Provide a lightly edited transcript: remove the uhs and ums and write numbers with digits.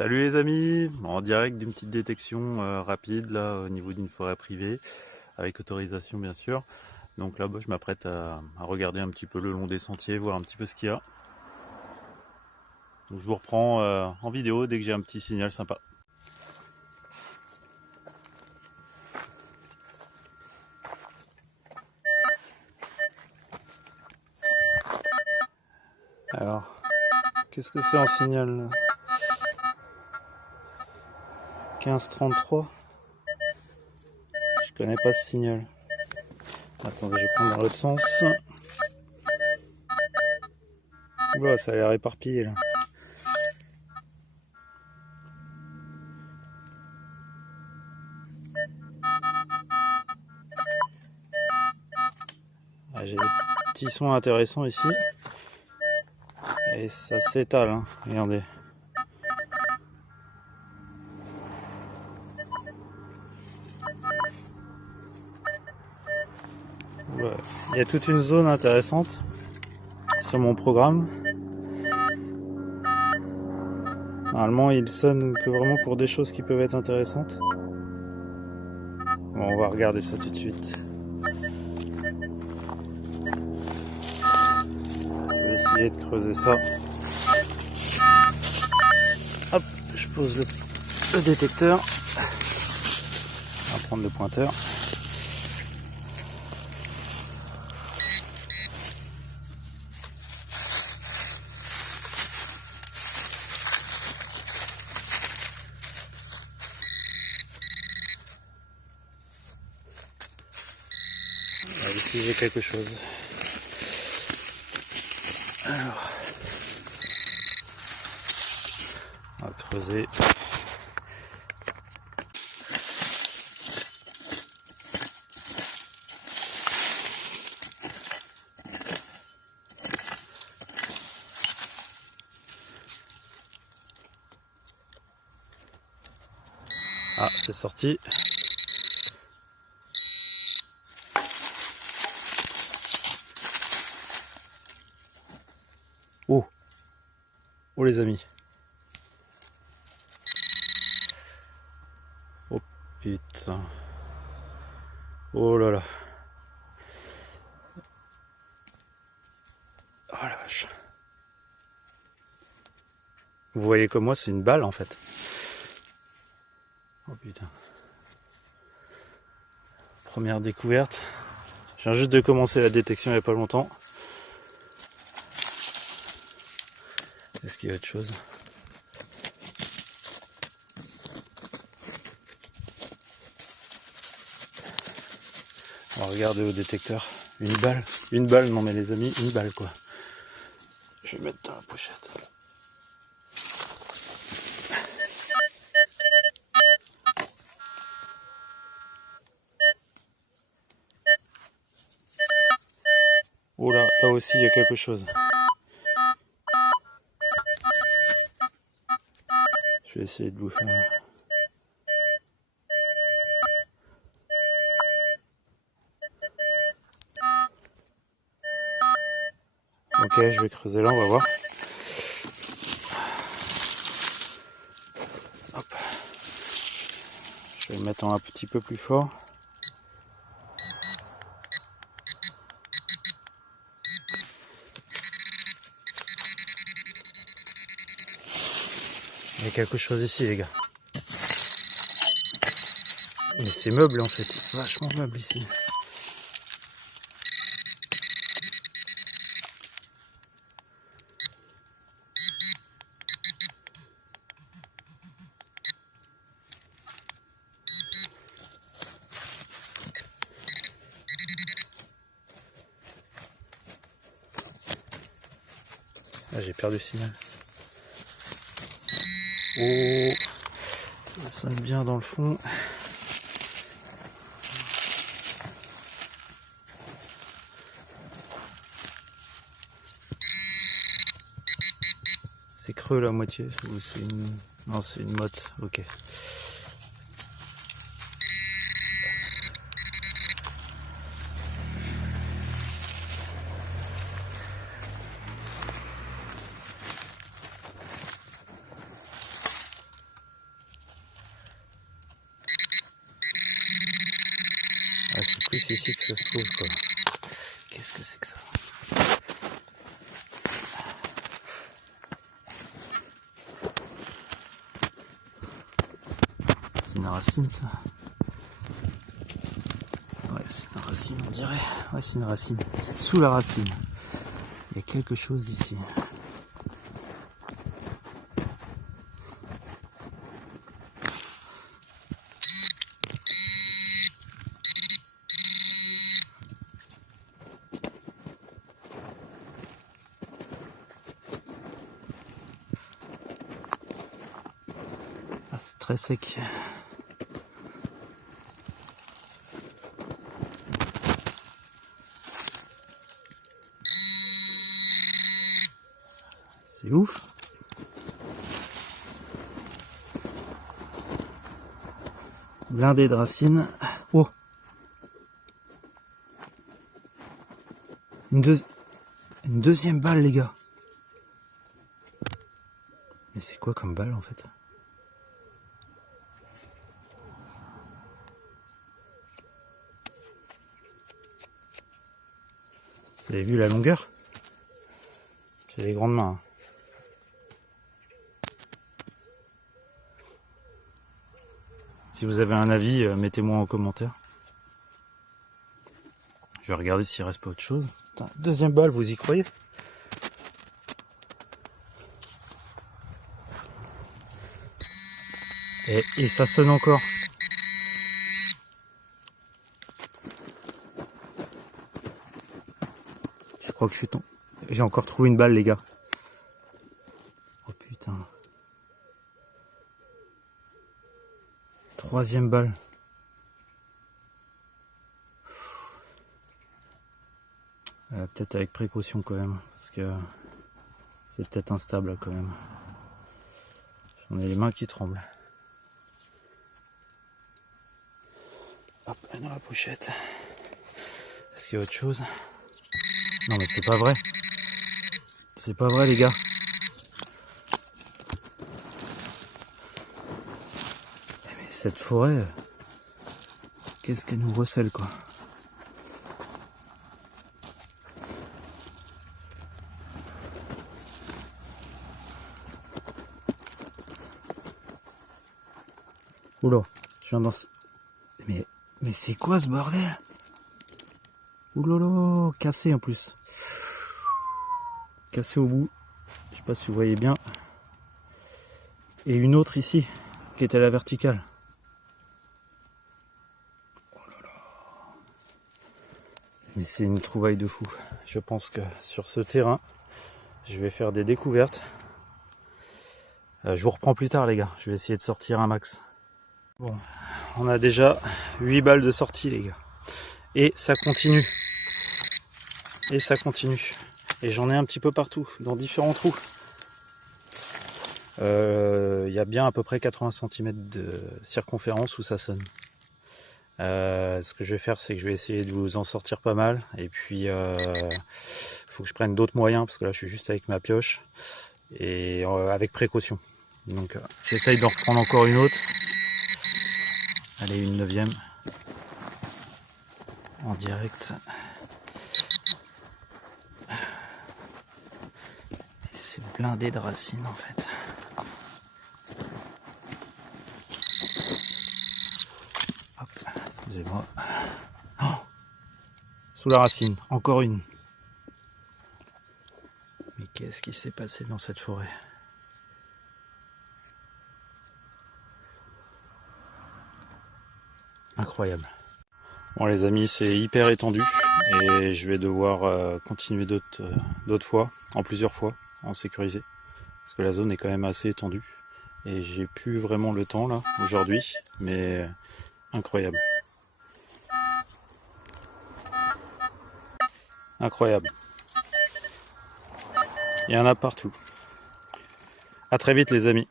Salut les amis, en direct d'une petite détection rapide là au niveau d'une forêt privée, avec autorisation bien sûr. Donc là je m'apprête à regarder un petit peu le long des sentiers, voir un petit peu ce qu'il y a. Donc, je vous reprends en vidéo dès que j'ai un petit signal sympa. Alors, qu'est-ce que c'est en signal là? 1533. Je connais pas ce signal. Attendez, je vais prendre dans l'autre sens. Oula, ça a l'air éparpillé là. Ah, j'ai des petits sons intéressants ici. Et ça s'étale, hein. Regardez. Ouais. Il y a toute une zone intéressante sur mon programme. Normalement, il sonne que vraiment pour des choses qui peuvent être intéressantes. Bon, on va regarder ça tout de suite. Je vais essayer de creuser ça. Hop, je pose le détecteur. On va prendre le pointeur. Ici j'ai quelque chose. Alors, on va creuser. Ah, c'est sorti. Oh, oh les amis. Oh putain. Oh là là. Oh la vache. Vous voyez comme moi, c'est une balle en fait. Oh putain. Première découverte. Je viens juste de commencer la détection il n'y a pas longtemps. Est-ce qu'il y a autre chose? On va regarder au détecteur. Une balle. Une balle, non mais les amis, une balle quoi. Je vais mettre dans la pochette. Oh là, là aussi il y a quelque chose. Je vais essayer de vous faire. Ok, je vais creuser là, on va voir. Hop. Je vais le mettre un petit peu plus fort. Il y a quelque chose ici les gars. Mais c'est meuble en fait, vachement meuble ici. Ah, j'ai perdu le signal. Oh, ça sonne bien dans le fond. C'est creux la moitié ou c'est une... Non, c'est une motte, ok. ici que ça se trouve, quoi. Qu'est-ce que c'est que ça? C'est une racine, ça? Ouais, c'est une racine, on dirait. Ouais, c'est une racine. C'est sous la racine. Il y a quelque chose ici. Ah, c'est très sec. C'est ouf. Blindé de racines. Oh, une deuxième balle, les gars. Mais c'est quoi comme balle en fait? Vous avez vu la longueur? J'ai les grandes mains. Si vous avez un avis, mettez-moi en commentaire. Je vais regarder s'il reste pas autre chose. Putain, deuxième balle, vous y croyez? Et ça sonne encore. Je crois que je suis tombé. J'ai encore trouvé une balle, les gars. Oh putain. Troisième balle. Peut-être avec précaution quand même, parce que c'est peut-être instable quand même. J'en ai les mains qui tremblent. Hop, dans la pochette. Est-ce qu'il y a autre chose? Non mais c'est pas vrai. C'est pas vrai, les gars. Mais cette forêt, qu'est-ce qu'elle nous recèle, quoi. Oula, je viens dans ce... Mais c'est quoi ce bordel? Oulala, cassé en plus. Cassé au bout. Je sais pas si vous voyez bien. Et une autre ici, qui est à la verticale. Oh là là. Mais c'est une trouvaille de fou. Je pense que sur ce terrain, je vais faire des découvertes. Je vous reprends plus tard, les gars. Je vais essayer de sortir un max. Bon, on a déjà 8 balles de sortie, les gars. Et ça continue. Et ça continue. Et j'en ai un petit peu partout, dans différents trous. Il y a bien à peu près 80 cm de circonférence où ça sonne. Ce que je vais faire, c'est que je vais essayer de vous en sortir pas mal. Et puis, faut que je prenne d'autres moyens, parce que là, je suis juste avec ma pioche. Et avec précaution. Donc, j'essaye d'en reprendre encore une autre. Allez, une 9e. En direct. C'est blindé de racines en fait. Hop, excusez-moi. Oh, sous la racine, encore une. Mais qu'est-ce qui s'est passé dans cette forêt? Incroyable. Bon les amis, c'est hyper étendu et je vais devoir continuer d'autres fois, en plusieurs fois, en sécurisé. Parce que la zone est quand même assez étendue. Et j'ai plus vraiment le temps là, aujourd'hui, mais incroyable. Incroyable. Il y en a partout. À très vite les amis.